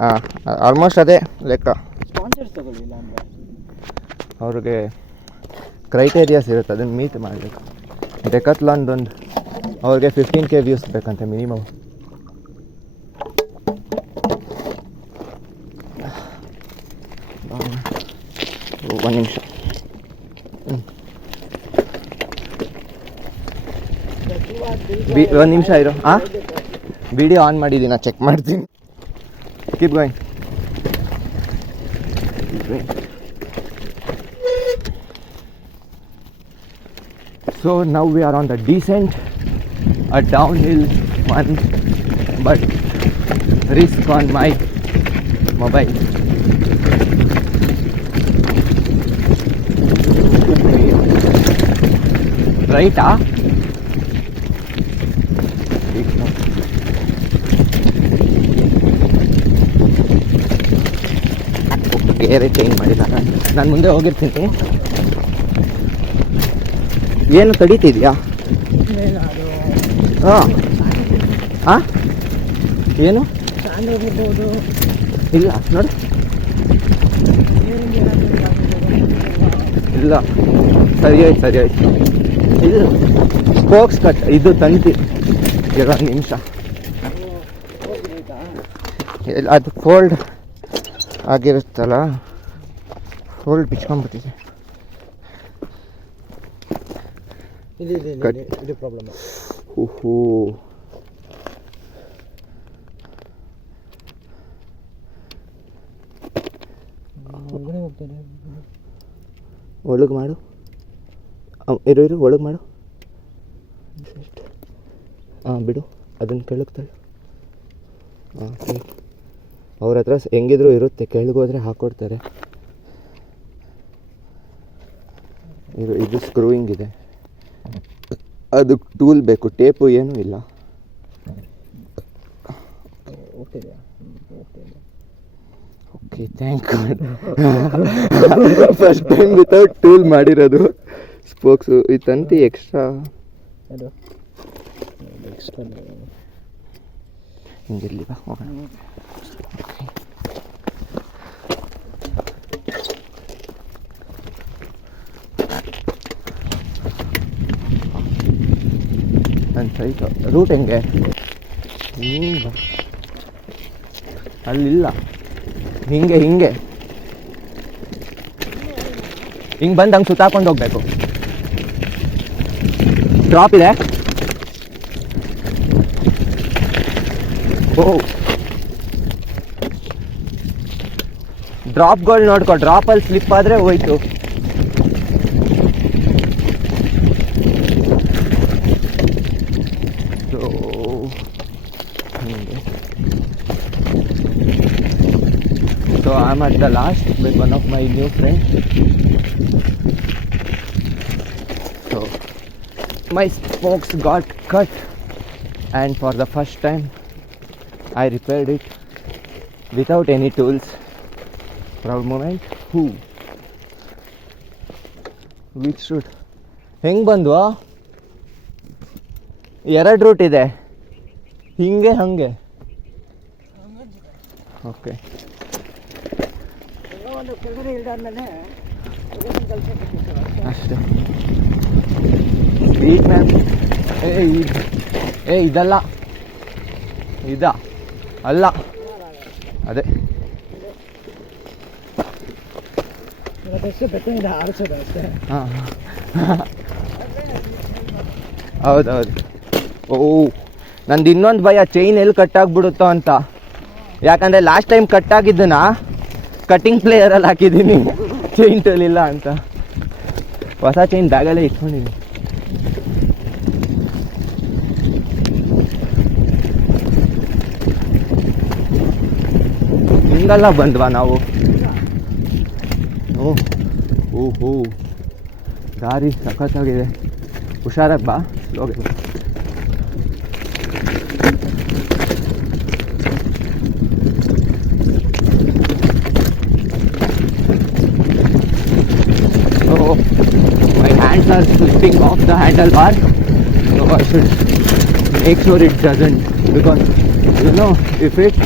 ಹಾಂ ಆಲ್ಮೋಸ್ಟ್ ಅದೇ ಲೆಕ್ಕ. ಸ್ಪಾನ್ಸರ್ಸ್ ತಗೊಳ್ಳಿಲ್ಲ ಅಂದರೆ ಅವ್ರಿಗೆ ಕ್ರೈಟೇರಿಯಾಸ್ ಇರುತ್ತೆ, ಅದನ್ನು ಮೀಟ್ ಮಾಡಬೇಕು. ಡೆಕತ್ಲಾನ್ದೊಂದು ಅವ್ರಿಗೆ 15K ವ್ಯೂಸ್ ಬೇಕಂತೆ ಮಿನಿಮಮ್. ಒಂದು ನಿಮಿಷ. ಒಂದು ನಿಮಿಷ ಇರು. ಹಾಂ ವಿಡಿಯೋ ಆನ್ ಮಾಡಿದ್ದೀನಿ, ಚೆಕ್ ಮಾಡ್ತೀನಿ. Keep going. So now we are on the descent, a downhill one, but risk on my mobile. Right? ಗೇರೆ ಚೇಂಜ್ ಮಾಡಿಲ್ಲ. ನಾನು ಮುಂದೆ ಹೋಗಿರ್ತೀನಿ. ಏನು ತಡೀತಿದ್ಯಾ? ಹಾಂ ಹಾಂ ಏನು ಇಲ್ಲ ನೋಡಿ, ಇಲ್ಲ ಸರಿ ಆಯ್ತು ಸರಿ ಆಯ್ತು. ಇದು ಸ್ಪೋಕ್ಸ್ ಕಟ್, ಇದು ತಂತಿ. ಒಂದು ನಿಮಿಷ, ಅದು ಫೋಲ್ಡ್ ಆಗಿರುತ್ತಲ್ಲ, ಫೋಲ್ಡ್ ಬಿಚ್ಕೊಂಡ್ಬಿಟ್ಟಿದೆ. ಇದು ಪ್ರಾಬ್ಲಮ್. ಓಹೋ, ಒಳಗೆ ಮಾಡು. ಇರು ಒಳಗೆ ಮಾಡು. ಹಾಂ ಬಿಡು, ಅದನ್ನು ಕೆಳಗೆ ತಳ್ಳು. ಹಾಂ ಸರಿ. ಅವ್ರ ಹತ್ರ ಹೆಂಗಿದ್ರು ಇರುತ್ತೆ, ಕೆಳಗೋದ್ರೆ ಹಾಕ್ಕೊಡ್ತಾರೆ. ಇದು ಸ್ಕ್ರೂಯಿಂಗ್ ಇದೆ, ಅದು ಟೂಲ್ ಬೇಕು, ಟೇಪು ಏನೂ ಇಲ್ಲ. Okay thank god. First time without tool ಮಾಡಿರೋದು. ಸ್ಪೋಕ್ಸು ಈ ತಂತಿ ಎಕ್ಸ್ಟ್ರಾ ಹಿಂಗಿರಲಿ ಬಾ ಹೋಗೋಣ. ಓಕೆ ನನ್ನ ಸೈಟ್ ರೂಟ್ ಹೆಂಗೆ? ಅಲ್ಲಿಲ್ಲ, ಹಿಂಗೆ ಹಿಂಗೆ ಹಿಂಗೆ ಬಂದು ಹಂಗೆ ಸುತ್ತಾಕೊಂಡು ಹೋಗ್ಬೇಕು. ಡ್ರಾಪ್ ಇದೆ. ಓ ಡ್ರಾಪ್ಗಳು ನೋಡ್ಕೊ, ಡ್ರಾಪಲ್ಲಿ ಸ್ಲಿಪ್ ಆದರೆ ಹೋಯ್ತು. So I'm at the last with one of my new friends. So my spokes got cut, and for the first time I repaired it without any tools. Proud moment. Who? Which route? ಹೆಂಗೆ ಬಂದ್ವಾ? ಎರಡು root ಇದೆ, ಹಿಂಗೆ ಹಂಗೆ. Okay ಅಷ್ಟೇ. Sweet ma'am. ಇದಲ್ಲ, ಇದಾ ಅಲ್ಲ, ಅದೇ ಹಾಂ ಹೌದೌದು. ಓ ನಂದು ಇನ್ನೊಂದು ಭಯ, ಚೈನ್ ಎಲ್ಲಿ ಕಟ್ಟಾಗ್ಬಿಡುತ್ತೋ ಅಂತ. ಯಾಕಂದರೆ ಲಾಸ್ಟ್ ಟೈಮ್ ಕಟ್ಟಾಗಿದ್ದನ್ನ ಕಟ್ಟಿಂಗ್ ಪ್ಲೇಯರಲ್ಲಿ ಹಾಕಿದ್ದೀನಿ, ಚೈನ್ ಟೂಲಿಲ್ಲ ಅಂತ. ಹೊಸ ಚೈನ್ ಬ್ಯಾಗಲ್ಲೇ ಇಟ್ಕೊಂಡಿದ್ದೀನಿ. ಹಿಂಗೆಲ್ಲ ಬಂದ್ವಾ ನಾವು? ಓಹೋ ದಾರಿ ಸಖತ್ತಾಗಿದೆ. ಹುಷಾರಾಗಿ ಬಾ, ಸ್ಲೋಗೆ ಬಾ. My hands are slipping off the handlebar, so I should make sure it doesn't, because you know, if it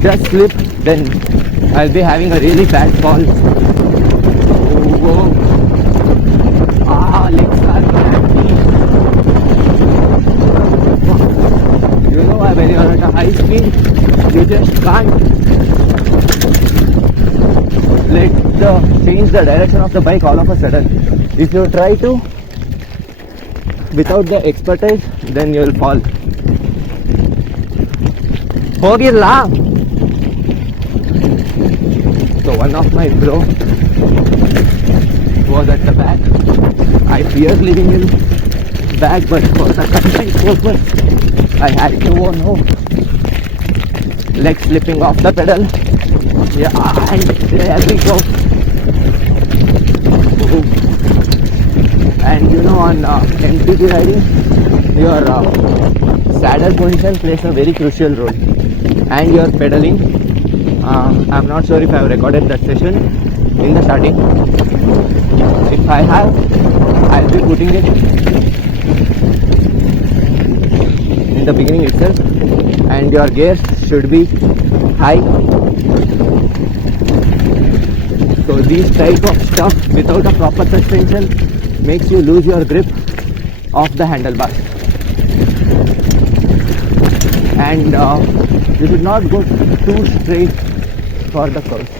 just slip, then I'll be having a really bad fall. Oh, legs are crampy. You know, when you're at a high speed, you just can't change the direction of the bike all of a sudden. If you try to without the expertise, then you will fall. ಹೋಗಿಲ್ಲ. So one of my bro was at the back. I feared leaving him back, but for the content purpose, I had to. Oh no! Leg slipping off the pedal. Yeah, and there we go. Oh. And you know, on MTB riding, your saddle position plays a very crucial role, and your pedaling. I'm not sure if I have recorded that session in the starting. If I have, I'll be putting it in the beginning itself, and your gears should be high. So these type of stuff without a proper suspension makes you lose your grip off the handlebars, and you should not go too straight for the curve.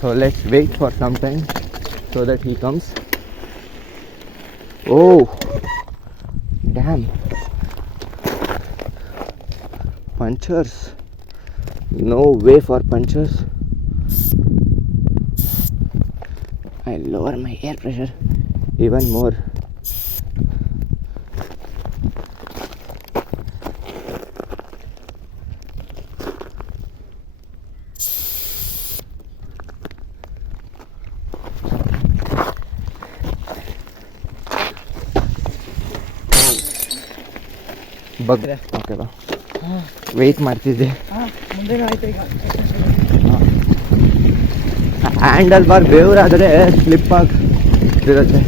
So let's wait for some time so that he comes. Oh damn, punctures, no way for punctures. I lower my air pressure even more. Okay ಬಾ, weight ಮಾಡ್ತಿದ್ದೆ. Handle bar ಬೇವ್ರಾದರೆ slip ಆಗ್ತಿರುತ್ತೆ.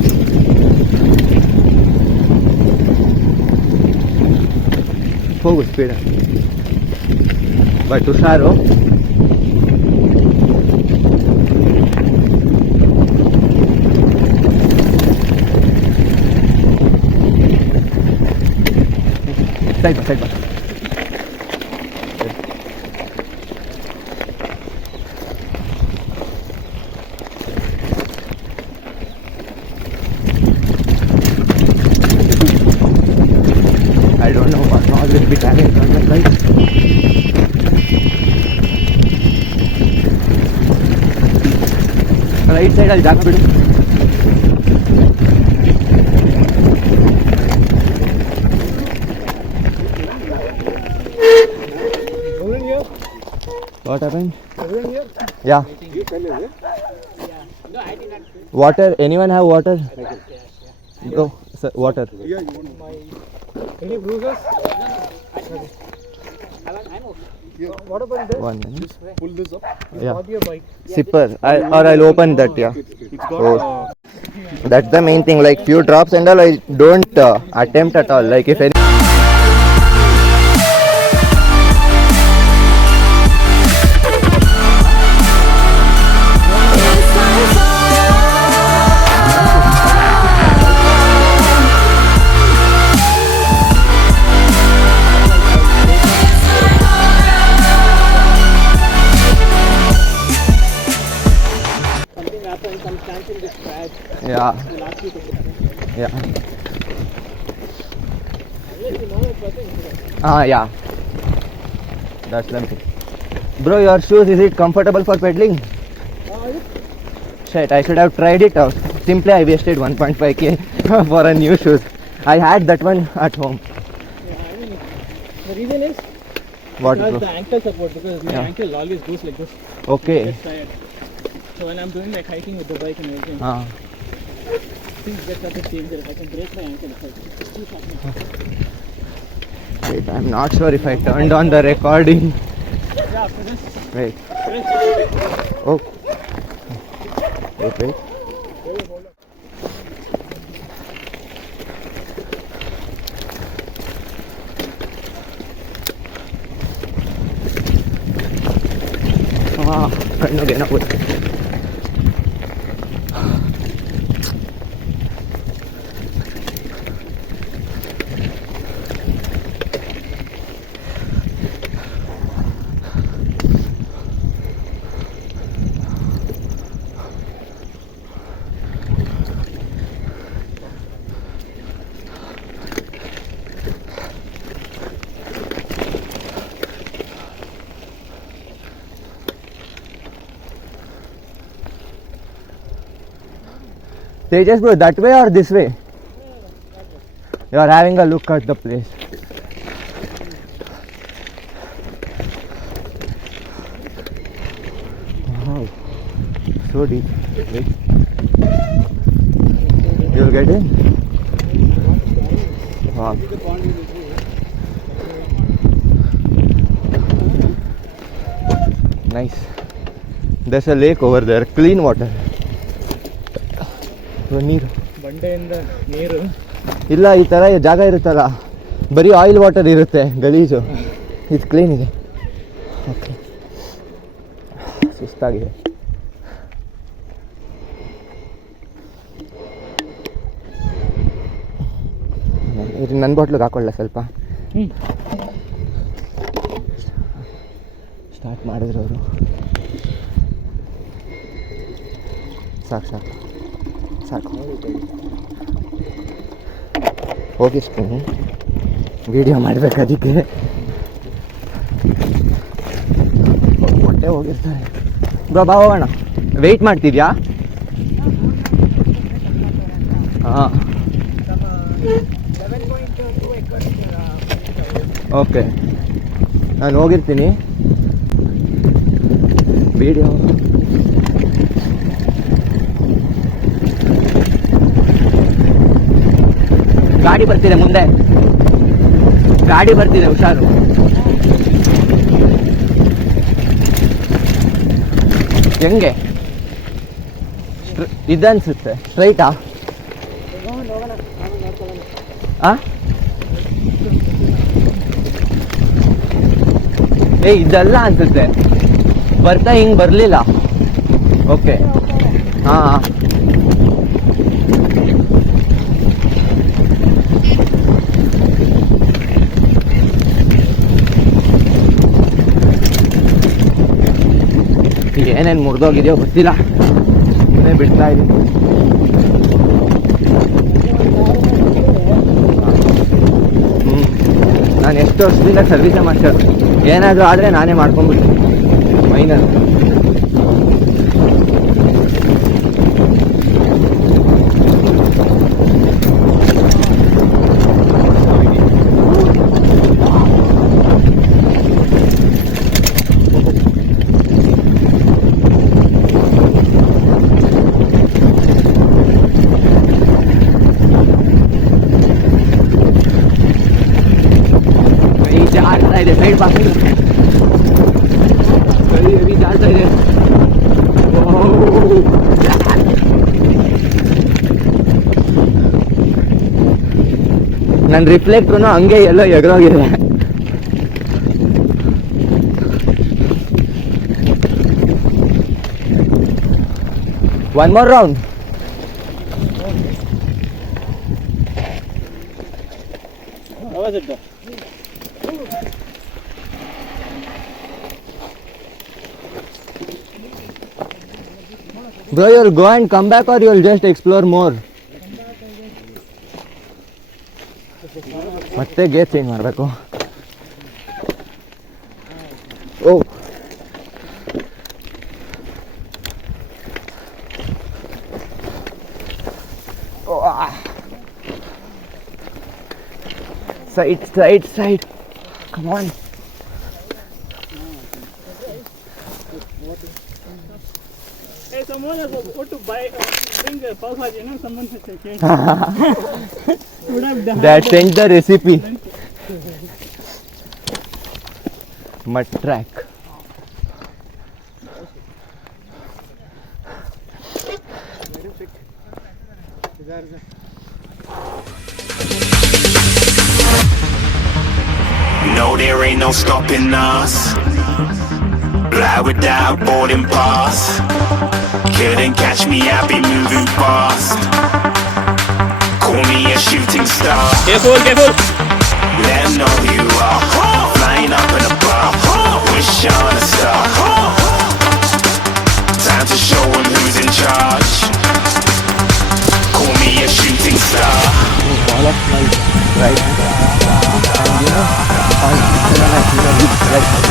ಹೋಗು speed, but ಹುಷಾರು. Side by side by. I don't know what all will be damaged on the bike. Right side ಅಲ್ಲಿ ಜಾಗ ಬಿಡು. What happened? Yeah. Water? Anyone have water? Bro, sir, water. Any bruises? What about this? One minute. Just pull this up. Yeah. Stop your bike. Zipper. I'll open that. Yeah. It's got. Oh. That's the main thing. Like few drops and all, I don't attempt at all. Like if any. Yeah. Yeah. Yeah. That's the thing. Bro, your shoes, is it comfortable for pedaling? Shit, I should have tried it out. Simply I wasted 1.5k for a new shoes. I had that one at home. Yeah, I mean, the reason is What, because bro? the ankle support, because my Yeah. ankle always goes like this. Okay. Gets tired. So when I'm doing like hiking with the bike and everything, things get a bit dangerous. I can break my ankle if it's too short. Wait, I'm not sure if I turned on the recording. Yeah, after this. Wait. Oh. Wait. ಕಣ್ಣಿಗೆ ಏನೋ ಗೊತ್ತು. Tejas bro, that way or this way? You are having a look at the place. Wow, so deep. Wait. You will get in? Wow. Nice. There's a lake over there, clean water. ನೀರು ಬಂಡೆಯಿಂದ ನೀರು ಇಲ್ಲ, ಈ ಥರ ಜಾಗ ಇರುತ್ತಲ್ಲ, ಬರೀ oil water ಇರುತ್ತೆ, ಗಲೀಜು. ಇದು ಕ್ಲೀನ್ ಇದೆ. ಓಕೆ, ಸುಸ್ತಾಗಿದೆ. ಇದು ನನ್ನ ಬಾಟ್ಲಿಗೆ ಹಾಕೊಳ್ಳ ಸ್ವಲ್ಪ. ಸ್ಟಾರ್ಟ್ ಮಾಡಿದ್ರು ಅವರು. ಸಾಕು ಸಾಕು ಸಾಕು, ಹೋಗಿಸ್ತೀನಿ, ವಿಡಿಯೋ ಮಾಡ್ಬೇಕು ಅದಕ್ಕೆ. ಹೊಟ್ಟೆ ಹೋಗಿರ್ತಾರೆ. ಬ್ರೋ ಬಾ ಹೋಗೋಣ. ವೆಯ್ಟ್ ಮಾಡ್ತಿದ್ಯಾ? ಹಾಂ, ಓಕೆ, ನಾನು ಹೋಗಿರ್ತೀನಿ. ವಿಡಿಯೋ ಗಾಡಿ ಬರ್ತಿದೆ, ಮುಂದೆ ಗಾಡಿ ಬರ್ತಿದೆ, ಹುಷಾರು. ಹೆಂಗೆ ಇದನ್ಸುತ್ತೆ ಸ್ಟ್ರೈಟಾ? ಇದಲ್ಲ ಅನ್ಸುತ್ತೆ, ಬರ್ತಾ ಹಿಂಗ್ ಬರ್ಲಿಲ್ಲ. ಓಕೆ, ಹಾಂ ಏನೇನು ಮುರಿದೋಗಿದೆಯೋ ಗೊತ್ತಿಲ್ಲ, ಸುಮ್ಮನೆ ಬಿಡ್ತಾ ಇದ್ದೀನಿ. ನಾನು ಎಷ್ಟು ವರ್ಷದಿಂದ ಸರ್ವಿಸೇ ಮಾಡ್ಸೋದು, ಏನಾದರೂ ಆದರೆ ನಾನೇ ಮಾಡ್ಕೊಂಡ್ಬಿಡ್ತೀನಿ ಮೈನಲ್ಲಿ. ಇದೆ ಸೈಡ್ ಪಾಸಿಂಗ್ ಹೆವಿ ಜಾಸ್ತಿ ಇದೆ. ನನ್ನ ರಿಫ್ಲೆಕ್ಟ್ರೂ ಹಂಗೆ ಎಲ್ಲೋ ಎಗರೋಗಿದೆ. One more round. Bro, you'll go and come back or you'll just explore more? ಮತ್ತೆ ಗೇರ್ ಚೇಂಜ್ ಮಾಡಬೇಕು. ಓ side, come on. Hey, someone has got to bring pav bhaji, no? Someone has taken. Would have done. That sent the recipe. Mud track. No, there ain't no stopping us. Fly without boarding pass. Couldn't catch me, I be moving fast. Call me a shooting star. Careful, careful. Let 'em know who you are. Flying up in a bar. Wish on a star. Time to show 'em who's in charge. Call me a shooting star. All of my right and you know all like